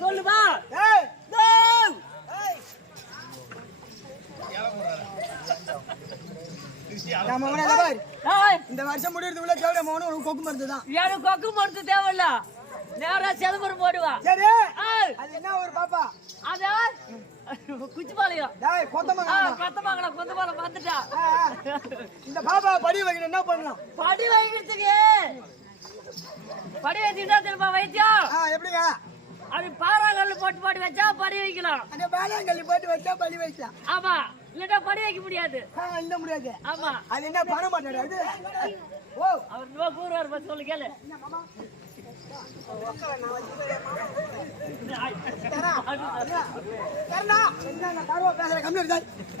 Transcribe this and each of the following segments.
சொல்லுவா இந்த பாரு இந்த வருஷம் முடியறதுக்குள்ள தேவையான மௌனம் உனக்கு கொக்கு மருந்து தான் எனக்கு கொக்கு மருந்து தேவையில்ல நேரா செதம்பரம் போடுவா சரி ஏய், அது என்ன ஒரு பாப்பா அத குச்சிபாளையம் டேய் கொத்தமங்க கொத்தமங்கலம் கொத்தமங்கலம் வந்துட்டா. இந்த பாப்பா படி வைக்கணும் என்ன பண்ணலாம்? படி வைக்கிறதுக்கு. படி வச்சுக்கிட்டா திரும்ப வைத்தியம்? எப்படிங்க? அது பாறாங்கல்ல போட்டு போட்டு வச்சா படி வைக்கலாம். அந்த வேளாங்கல்லி போட்டு வச்சா படி வைக்கலாம். ஆமா இல்லட்டா படி வைக்க முடியாது. இல்ல முடியாது. ஆமா. அது என்ன பண்ண மாட்டாரு அது? ஓ. அவர் நோ கூறுவார் பத்தி சொல்லு கேளு.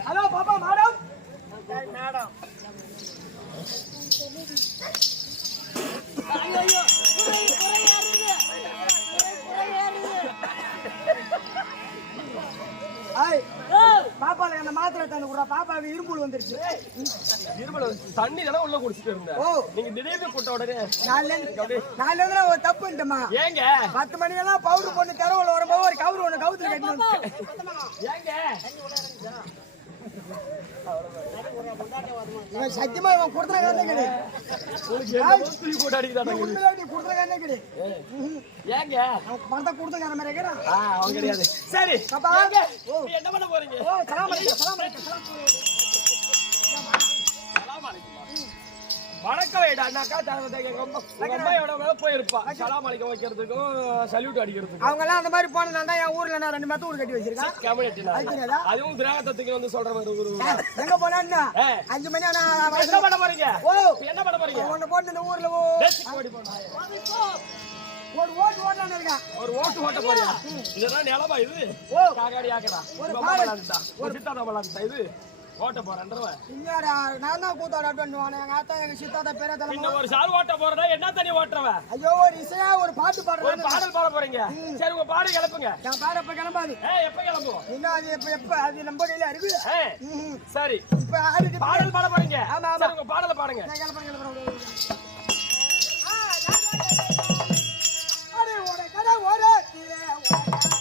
ஹலோ பாப்பா மேடம் மேடம் ஐயோ பாப்பால அந்த மாத்திரை தந்து கூட பாப்பாவுக்கு இரும்புல் வந்துருச்சு. இருமல தண்ணி தானே உள்ள குடிச்சிட்டு இருந்தேன். ஓ. நீங்க திடீர்னு போட்ட உடனே நாலுல இருந்து நாலுல இருந்து நான் ஒரு தப்பு பண்ணிட்டேமா ஏங்க? பத்து மணிக்கெல்லாம் பவுடர் போட்டு தெருவில் வரும்போது ஒரு கவுரு ஒன்று கவுத்துல கட்டி வந்து ஏங்க? இவன் சத்தியமா இவன் கொடுத்துற கண்ணே கிடையாது போட்டு அடிக்கிறாங்க உண்மையிலே நீ கொடுத்துற கண்ணே கிடையாது ஏங்க? அவன் பணத்தை கொடுத்துக்கிற மாதிரி அவங்க கிடையாது. சரி. என்ன பண்ண போறீங்க? சலாம் சலாம் வணக்கம் அம்மாயோட மேல போயிருப்பா. சலாம் வைக்கிறதுக்கும் சல்யூட் அடிக்கிறதுக்கும் அவங்க எல்லாம் அந்த மாதிரி போனதால தான் என் ஊர்ல நான் ரெண்டு மெத்த ஊர் கட்டி வச்சிருக்கேன்? அதுவும் திராகத்தத்துக்கு வந்து சொல்ற மாதிரி ஒரு எங்க போனா. அஞ்சு மணி ஆனா என்ன பண்ண போறீங்க? ஓ. என்ன பண்ண போறீங்க? ஒண்ணு போட்டு இந்த ஊர்ல ஒரு ஓட்டு இருக்கேன். ஒரு ஓட்டு ஓட்ட போறியா? இதெல்லாம் நிலமா இது? ஓ. காகாடி ஆக்கடா. ஒரு ஒரு பால். பலாந்தா ஒரு சித்தாத பலாந்தா இது? ஓட்ட போறேன்றவ இங்கடா நான் தான் கூத்தாடாட்டு எங்க ஆத்தா எங்க சித்தாத்தா பேர பின்ன தலைமை ஒரு சால் ஓட்ட போறதா என்ன தண்ணி ஓட்டுறவ? ஐயோ ஒரு இசையா ஒரு பாட்டு ஒரு பாடுறான்னு பாடல் பாட போறீங்க. சரி உங்க பாடு கிளப்புங்க என் பேர இப்ப கிளம்பாது. ஏ எப்ப கிளம்புவோம் இன்னும் அது எப்ப எப்ப அது நம்ம கையில இருக்கு ஏ ம்ஹும். சரி. இப்ப ஆடிட்டு பாடல் பாட போறீங்க. ஆமா, ஆமா. உங்க பாடல பாடுங்க. நான் கிளம்புறேன் கிளம்புறேன் அடே ஓட கடை ஓரத்திலே ஓட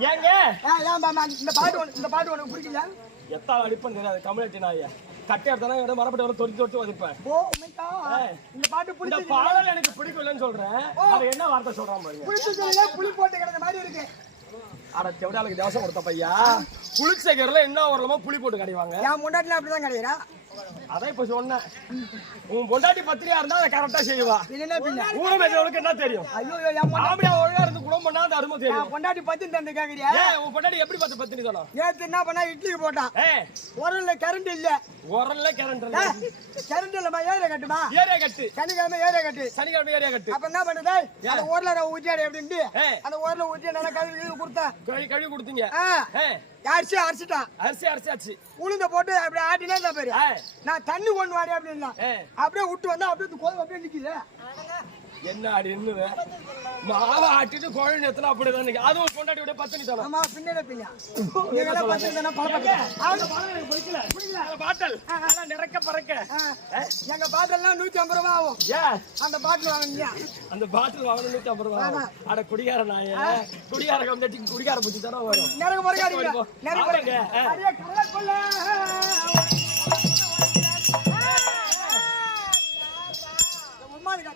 ஏங்க? இந்த பாட்டு உனக்கு- இந்த பாட்டு உனக்கு பிடிக்கலையா? எத்தாள் அடிப்பேன் தெரியாது கம்யூனிட்டி நாய கட்டை எடுத்தானா இடம் மரப்பட்டு வர தொடுத்து தொடுத்து வதிப்பேன். இந்த பாட்டு இந்த பிடிச்சது பாடல் எனக்கு பிடிக்கலன்னு சொல்றேன். அது என்ன வார்த்தை சொல்றான் பாருங்க. புளிச்சதுல புளி போட்டு கிடந்த மாதிரி இருக்கு. அட செவடாளுக்கு தேவசம் கொடுத்த பையா? புளிச்சகரில் என்ன வரலாமோ புளி போட்டு கடைவாங்க? என் முன்னாடிலாம் அப்படிதான் கிடைக்கிறா. அதான் இப்ப சொன்னேன். உன் பொண்டாட்டி பத்திரியா இருந்தா அதை கரெக்டா செய்வா. மேய்ச்சவளுக்கு என்ன தெரியும்? ஆம்படியா ஒழுங்கா இருந்து குணம் பண்ணா அந்த அருமை தெரியும். என் பொண்டாட்டி பத்தி தந்து கேக்குறியா? உன் பொண்டாட்டி எப்படி பார்த்து பத்தினி தானோ நேத்து என்ன பண்ணா? இட்லிக்கு போட்டான் உரல்ல கரண்ட் இல்ல. உரல்ல கரண்ட் கரண்ட் இல்லமா ஏரியா கட்டுமா? ஏரியா கட்டு. சனிக்கிழமை ஏரியா கட்டு. சனிக்கிழமை ஏரியா கட்டு. அப்ப என்ன பண்ணுது? அந்த ஊர்ல நான் ஊற்றியாடு அப்படின்ட்டு ஏய். அந்த ஊர்ல நல்லா கழுவி கொடுத்தேன். கழுவி கொடுத்தீங்க. அரிசி அரிசிட்டான் அரிசி அரிசி ஆச்சு. உளுந்த போட்டு அப்படியே ஆட்டினா தான் பேரு. நான் தண்ணி கொண்டு வாடி அப்படின்னா. அப்படியே விட்டு வந்தா அப்படியே கோலம் அப்படியே நிக்குது. என்ன என்னது மாவை ஆட்டிட்டு குழந்தை எத்தனை அப்படிதான். அதுவும் பொண்டாட்டி விட பத்தினி தானோ ஆமா பின்னாடி பின்னா பத்து பாட்டல். நிறக்க பறக்க. எங்க பாட்டிலாம் நூத்தி ஐம்பது ரூபா ஆகும். அந்த பாட்டில் வாங்கினியா? அந்த பாட்டில் வாங்கணும் நூத்தி ஐம்பது ரூபா. அட குடிகார நாய. குடிகார கம்யூனிட்டி குடிகார புத்தி தானே வரும். நிறைய முறை அடிக்கிறேன் போ. நிறைய ஆமாங்க.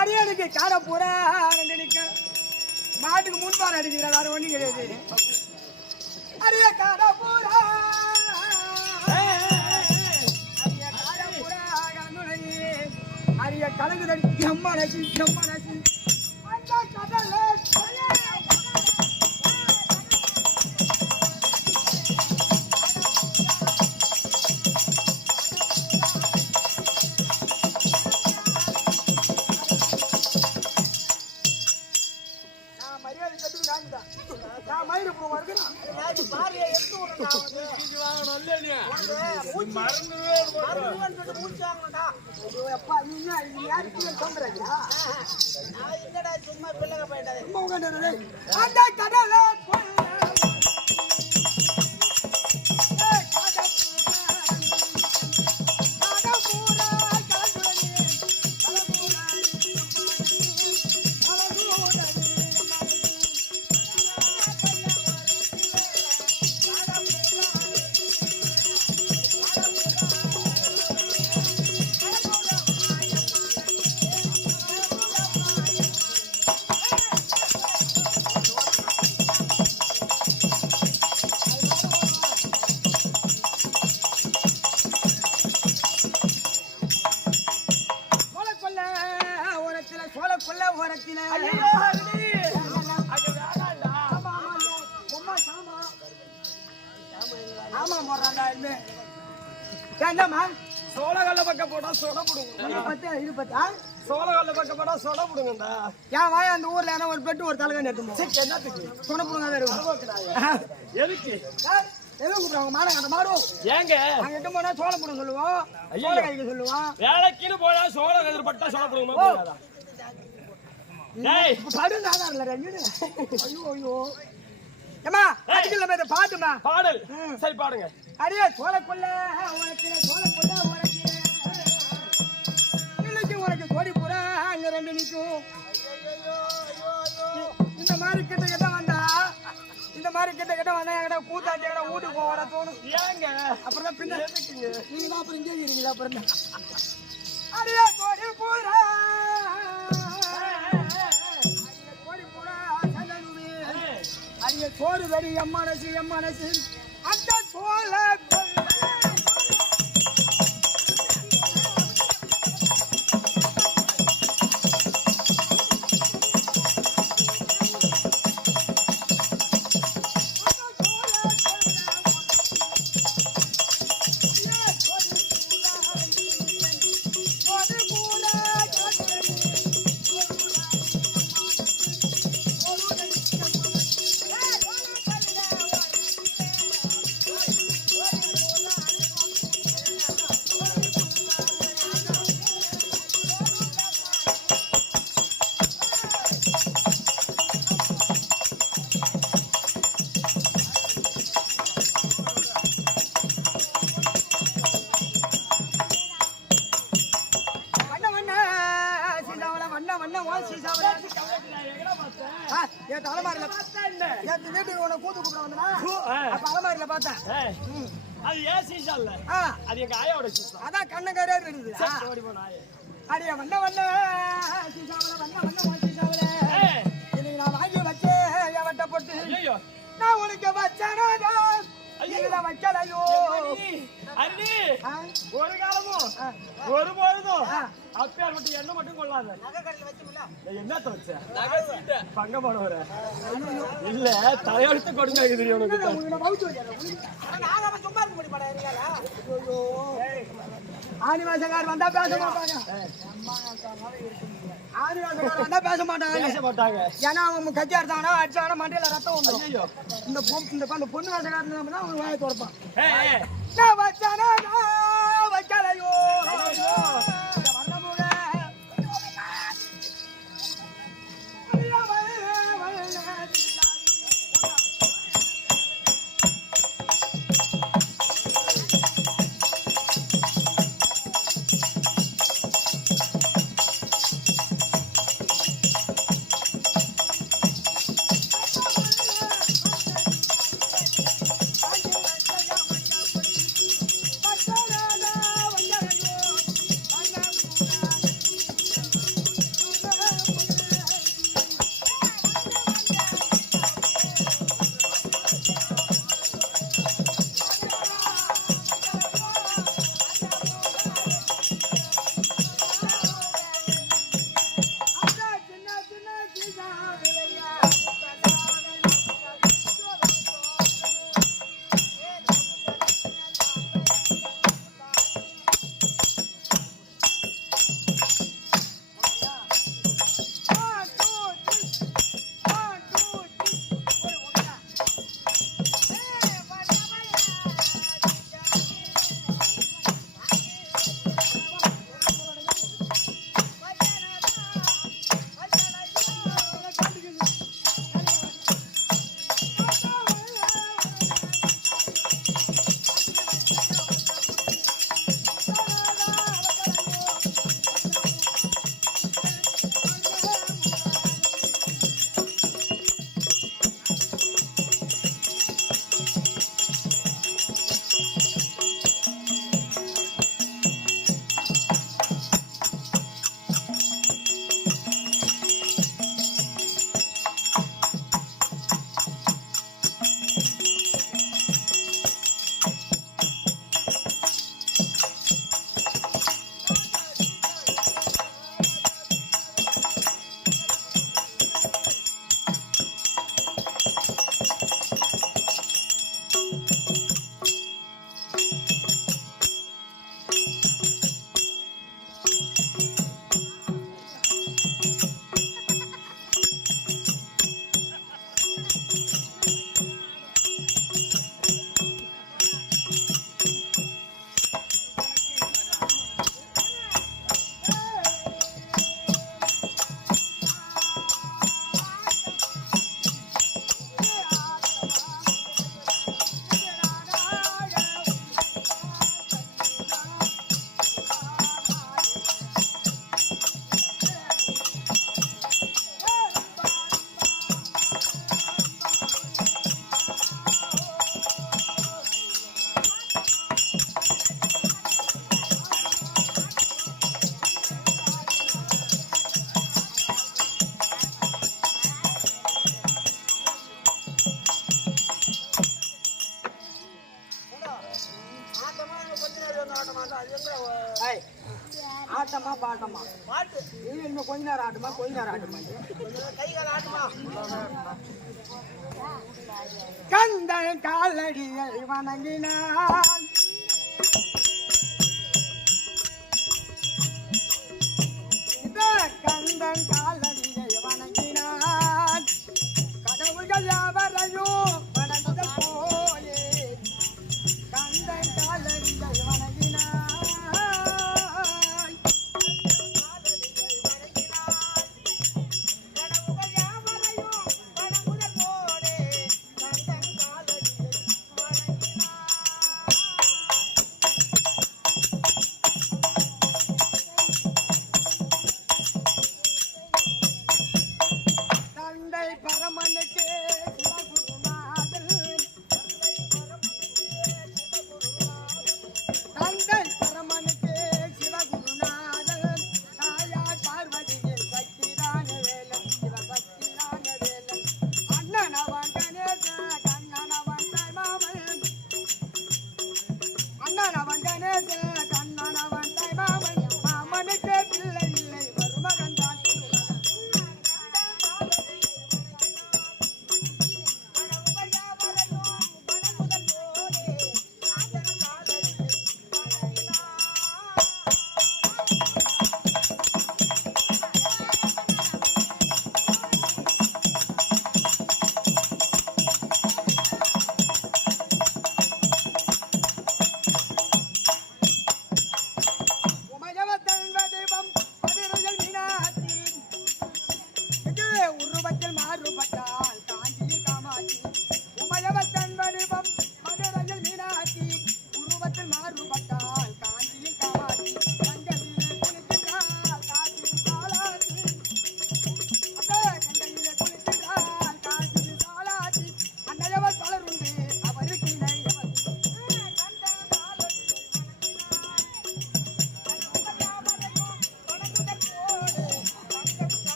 அடியே கார பூரா ரெண்டு நிக்க மாட்டுக்கு முன்பார் அடிக்கிற வேற ஒண்ணு கிடையாது அரிய கார பூரா அரிய கார பூரா கண்ணுடையே அரிய கலகு தடி எம்மா நசி எம்மா என் வாய் அந்த ஊர்ல ஏன்னா ஒரு பெட்டு ஒரு தலைகாணி எடுத்து போ. என்னத்துக்கு துணைப்புடுங்க இருக்கும் எதுக்கு? எதுவும் கூப்பிடுறாங்க மாடை அந்த மாடும் ஏங்க? அங்க எட்டு போனா சோளம் போட சொல்லுவோம். சோள கைக்கு சொல்லுவோம் வேலைக்குன்னு போனா சோள கதிர் பட்டா சோள புடுங்க படு நாதான் இல்ல ரெண்டு ஐயோ ஐயோ. ஏமா அடிக்கல பாட்டுமா பாடல். சரி பாடுங்க. அடியே உனக்கு சோளக்குள்ள உனக்கு இன்னைக்கு உனக்கு கோடி புறா அங்க ரெண்டு நிக்கும். இந்த மாதிரி கிட்ட கிட்ட வந்தா இந்த மாதிரி கிட்ட கிட்ட வந்தா என்கிட்ட கூத்தாட்டி என்கிட்ட வீட்டுக்கு போக தோணும். ஏங்க? அப்புறம் தான் பின்ன எதுக்குங்க நீங்க தான் அப்புறம் இங்கே இருக்கீங்களா அப்புறம் அடியே கோடி அடியே கோடி வரி எம்மனசு எம்மனசு அந்த சோழ என்ன? நேற்று வீட்டுக்கு உன கூத்து கூப்பிட வந்தனா. அப்ப அலமாரில பார்த்தேன். அது ஏன் சீசா இல்ல? அது எங்க ஆயாவோட சீசா. அதான் கண்ணங்கரே இருக்குது. ஆ. ஓடி போன ஆயா. அடிய வண்ண வண்ண சீசாவில் வண்ண ஓ சீசாவில். இன்னைக்கு நான் வாங்கி வச்சேன் என் வட்ட போட்டு நான் உனக்கு வச்சேனா இதுல வைக்கலையோ எம்மடி, அண்ணி, ஒரு காலமும். ஒரு பொழுதும் ஆ. அப்பயார் மட்டும் என்ன மட்டும் கொள்ளாத. என்ன தோச்ச பங்க போனவர இல்ல தலையெடுத்து கொடுங்க இது வைக்கிறேன். ஆதிவாசக்கார் வந்தா பேச மாட்டாங்க பேச மாட்டாங்க பேச மாட்டாங்க. ஏன்னா அவங்க கத்தி அடிச்சாங்கன்னா அடிச்சாங்கன்னா மண்டையில ரத்தம் வந்துடும் இந்த பொ- இந்த அந்த பொண்ணு வாசக்காரன் தான் அவங்க வாயை திறப்பான் வச்சானா வைக்கலையோ வணங்கினான் கந்தன் காலடியை வணங்கினான். கடவுள்கள் யாவரையும்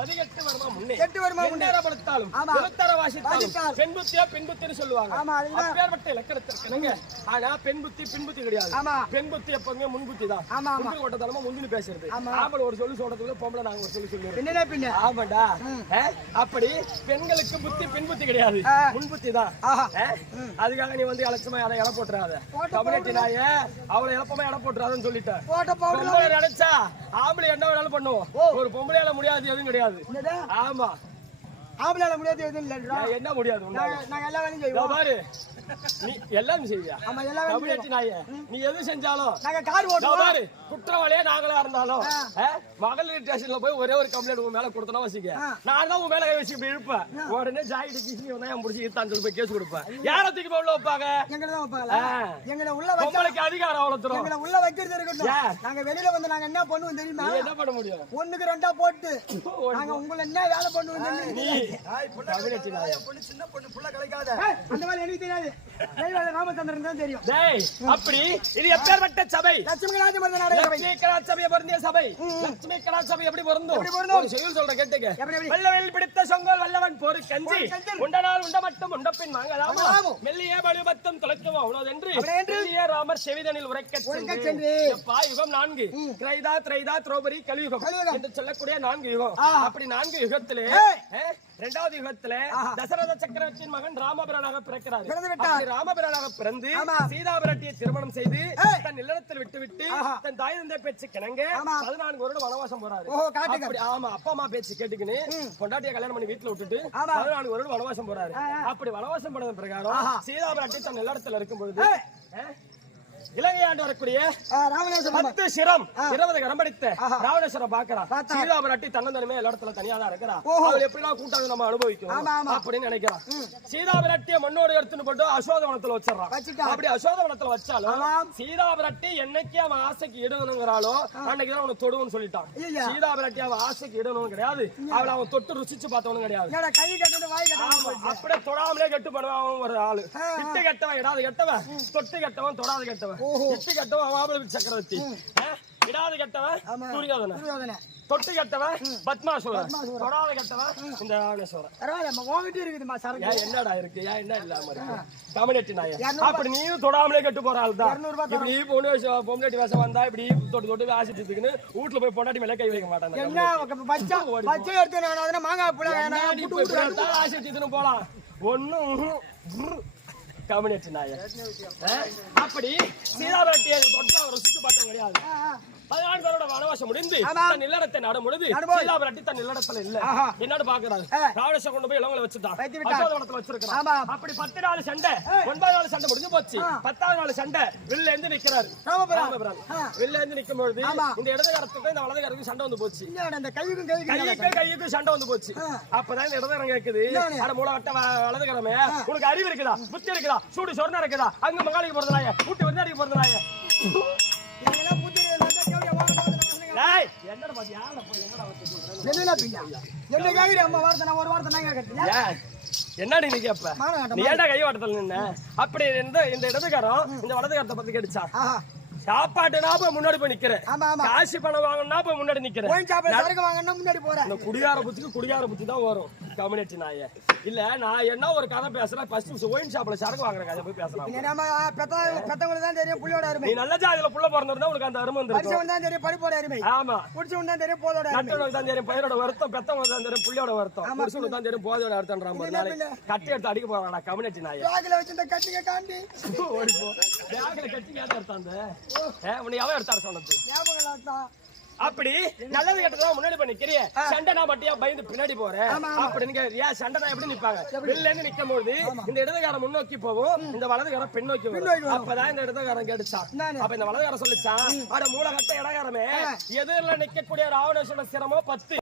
வருமா முன்னே எட்டு வருமா முன்னே. எந்நேரப்படுத்தாலும் ஆமா. எழுத்தர வாசித்தாலும் வாசித்தால். பெண் புத்தியா பெண் புத்தின்னு சொல்லுவாங்க. அப்பேற்பட்ட இலக்கணத்திற்குனங்க ஆனா பெண் புத்தி பின் புத்தி கிடையாது ஆமா. பெண் புத்தி எப்பவுமே முன் புத்தி தான். முந்திரி ஓட்டத்தனமா முந்திரி பேசுறது ஆமா. ஆம்பளை ஒரு சொல்லு சொல்றதுக்குள்ள பொம்பளை நாங்க ஒரு சொல்லு சொல்லுவோம் பின்னே பின்ன ஆமாடா ஆ? அப்படி பெண்களுக்கு புத்தி பின் புத்தி கிடையாது ஆ. முன் புத்தி தான் ஆஹா. ஆ? அதுக்காக நீ வந்து அலட்சமா அதை இட போட்டுறாத போட்டு கம்யூனிட்டி நாய அவளை இழப்பமா இட போட்டுறாதுன்னு சொல்லிட்டேன் நினைச்சா ஆம்பளை என்ன வேணாலும் பண்ணுவோம் ஒரு பொம்பளையால முடியாது எதுவும் கிடையாது என்னது? ஆமா. ஆம்பளால முடியாது எதுவும் நான் என்ன முடியாது? நாங்க எல்லா வேலையும் செய்வோம். பாரு. நீ எல்லாம் செய்வியா? ஆமா எல்லா வேலையும் கம்யூனிட்டி நாய நீ எது செஞ்சாலும். நாங்க கார் ஓட்டுவோம். பாரு குற்றவாளியே நாங்களா இருந்தாலும் மகளிர் ஸ்டேஷன்ல போய் ஒரே ஒரு கம்ப்ளைண்ட் உன் மேல கொடுத்தனா வச்சுக்க. நான் தான் உன் மேல கை வச்சு இப்படி இழுப்பேன். உடனே ஜாக்கெட் கிசி வந்தா என் முடிச்சு இழுத்தான்னு சொல்லி போய் கேஸ் கொடுப்பேன். யார தூக்கி போய் உள்ள வைப்பாங்க? எங்களை தான் ஆ. எங்களை உள்ள பொம்பளைக்கு அதிகாரம் அவ்வளவு தரும். எங்களை உள்ள வைக்கிறது இருக்கட்டும்? நாங்க வெளியில வந்து நாங்க என்ன பண்ணுவோம் தெரியுமா? நீ என்ன பண்ண முடியும்? ஒண்ணுக்கு ரெண்டா போட்டு. நாங்க உங்களை என்ன வேலை பண்ணுவோம் நீ. கம்யூனிட்டி நாய. ஏய், அந்த மாதிரி எனக்கு தெரியாது. அப்படி இது எப்பேற்பட்ட சபை. சபை பொருந்திய சபை. சபை எப்படி பொருந்தும்? ஒரு சொல்ற கேட்டுக்க. பிடித்த சொங்கோல் வல்லவன் போரு கஞ்சி. உண்ட மட்டும் உண்ட பின் வாங்கலாமோ? மெல்லிய அப்படி என்று? மெல்லிய ராமர் செவிதனில் உரைக்க சென்று. யுகம் நான்கு. கிரைதா திரைதா திரௌபதி கலியுகம். என்று சொல்லக்கூடிய நான்கு யுகம். அப்படி நான்கு யுகத்திலே இரண்டாவது யுகத்திலே. தசரத சக்கரவர்த்தியின் மகன் ராமபிரானாக பிறக்கிறார் பிறந்து விட்டார். ராமபிரானாக பிறந்து. சீதாபிராட்டியை திருமணம் செய்து. தன் இல்லத்தில் விட்டுவிட்டு. தன் தாய் தந்தை பேச்சு கிணங்க. பதினான்கு வருடம் வனவாசம் போறாரு ஆமா அப்பா அம்மா பேச்சு கேட்டுக்கின்னு பொண்டாட்டிய கல்யாணம் பண்ணி வீட்டுல விட்டுட்டு. பதினான்கு வருடம் வனவாசம் போறாரு. அப்படி வனவாசம் போனதன் பிரகாரம். சீதாபிராட்டி தன் இல்லத்துல இருக்கும் பொழுது இலங்கை ஆண்டு வரக்கூடிய பத்து சிரம் இருபது கரம்படித்த ஆஹா. ராவணேஸ்வரம் பாக்குறான் பார்த்தா. சீதா பிராட்டி தன்னந்தனமே எல்லா இடத்துல தனியா தான் இருக்கிறா. அவள் எப்படிலாம் கூட்டாங்க நம்ம அனுபவிக்கணும். அப்படின்னு நினைக்கிறான் சீதா பிராட்டிய மண்ணோடு எடுத்துன்னு போட்டு அசோகவனத்துல வச்சிடறான் வச்சுட்டான். அப்படி அசோகவனத்துல வச்சாலும் ஆமாம். சீதா பிராட்டி என்னைக்கு அவன் ஆசைக்கு இடணுங்கிறாளோ அன்னைக்கு தான் அவனை தொடுவன்னு சொல்லிட்டான். சீதா பிராட்டி அவன் ஆசைக்கு இடணும் கிடையாது அவளை அவன் தொட்டு ருசிச்சு பார்த்தவனும் கிடையாது அப்படியே தொடாமலே கெட்டு பண்ணுவான் ஒரு ஆளு. இட்டு கெட்டவன் இடாது கெட்டவன் தொட்டு கெட்டவன் தொடாது கெட்டவன். இட்டு கெட்டவன் அவாபல சக்கரவர்த்தி. ஆ, இடாது கெட்டவன் துரியோதனை தொட்டு கெட்டவன் பத்மாசுரன். தொடாத கெட்டவன் இந்த ராவணேஸ்வரன் பரவாயில்ல உங்ககிட்ட இருக்குதுமா ஏன் என்னடா இருக்கு? ஏன் என்ன இல்லாம இருக்கு? கம்யூனிட்டி நாய. அப்படி நீயும் தொடாமலே கெட்டு போற ஆள் தான். இப்படி பொண்ணு வேஷம் பொம்னாட்டி வேஷம் வந்தா இப்படி தொட்டு தொட்டு ஆசிட்டுக்குன்னு வீட்டுல போய் பொண்டாட்டி மேல கை வைக்க மாட்டாங்க என்ன பச்சை பச்சை எடுத்து நான் மாங்காய் எடுத்தாலும் ஆசிட்டுக்குன்னு போலாம். ஒண்ணும் கம்யூனிட்டி நாயர் அப்படி சீதாராட்டியை தொட்டு அவர் ருசித்து பார்த்தவங்க கிடையாது. பதினாறு பேரோட வனவாசம் முடிந்து. தன் நட முடிந்து. சீதாபரட்டி தன் இல்லறத்துல இல்ல. என்னன்னு பாக்குறாரு. ஆ. ராவணேஸ்வரம் கொண்டு போய் இளவங்களை வச்சுட்டான். வச்சிருக்கான் ஆமா. அப்படி பத்து நாள் சண்டை ஒன்பது நாள் சண்டை முடிஞ்சு போச்சு. பத்தாவது நாள் சண்டை வில்ல இருந்து நிக்கிறாரு. வில்ல இருந்து நிக்கும் பொழுது. இந்த இடதுகரத்துக்கும் இந்த வலதுகரத்துக்கும் சண்டை வந்து போச்சு. இந்த கையுக்கும் கையுக்கும் கையுக்கு கையுக்கு சண்டை வந்து போச்சு. அப்பதான் இந்த இடதுகரம் கேக்குது? அட மூளை வட்ட வலதுகரமே உனக்கு அறிவு இருக்குதா? புத்தி இருக்குதா? சூடு சொர்ணம் இருக்குதா? அங்க மகாலிக்கு போறதுனாய கூட்டி விருந்தாடிக்கு போறதுனாய. என்னடி நீ கேப்ப? நீ ஏன்டா கை வாட்டத்துல நின்ன? அப்படி இந்த இந்த இடதுக்காரம் இந்த வலதுக்காரத்தை பத்தி கேட்டுச்சா? ஆஹா. சாப்பாட்டுனா போய் முன்னாடி போய் நிக்கிறேன். காசு பணம் வாங்கணும்னா போய் முன்னாடி நிக்கிறேன். போய் சாப்பிட சரக்கு வாங்கணும் முன்னாடி போறேன். இந்த குடிகார புத்திக்கு குடிகார புத்தி தான் வரும். கம்யூனிட்டி நாய. இல்ல நான் என்ன ஒரு கதை பேசுறேன்? ஃபர்ஸ்ட் ஒயின் ஷாப்ல சரக்கு வாங்குற கதை போய் பேசுறேன். நம்ம பெத்த பெத்தவங்களுக்கு தான் தெரியும் புள்ளியோட அருமை. நீ நல்ல ஜாதியில புள்ள பிறந்திருந்தா உனக்கு அந்த அருமை தான் தெரியும் படிப்போட அருமை. ஆமா. குடிச்சவன் தான் தெரியும் போதோட நட்டவனுக்கு தான் தெரியும் பயிரோட வருத்தம் பெத்தவனுக்கு தான் தெரியும் புள்ளியோட வருத்தம். தான் தெரியும் ஒரு நாளைக்கு கட்டி எடுத்து அடிக்க போறான் கம்யூனிட்டி நாய. பேக்ல வச்சிருந்த கட்டிங்க காண்டி. பேக்ல கட்டி கேட்ட எடுத்தான் அந்த? ஏ, உன்னை எவன் எடுத்தாரு சொன்னது ஞாபகம் அப்படி நல்லது கெட்டதா முன்னாடி போய் நிக்கிறிய சண்டை நான் ஏன் பயந்து பின்னாடி போறேன் அப்படின்னு கேக்குறியா சண்டை நான் எப்படி நிப்பாங்க? வெளில இருந்து நிக்கும் போது இந்த இடதுகாரம் முன்னோக்கி போகும் இந்த வலதுகாரம் பின்னோக்கி வரும். அப்பதான் இந்த இடதுகாரம் கேட்டுச்சான். அப்ப இந்த வலதுகாரம் சொல்லிச்சான் அட மூலகட்ட இடகாரமே எதிரில நிக்கக்கூடிய ராவணேஸ்வர சிரமம் பத்து.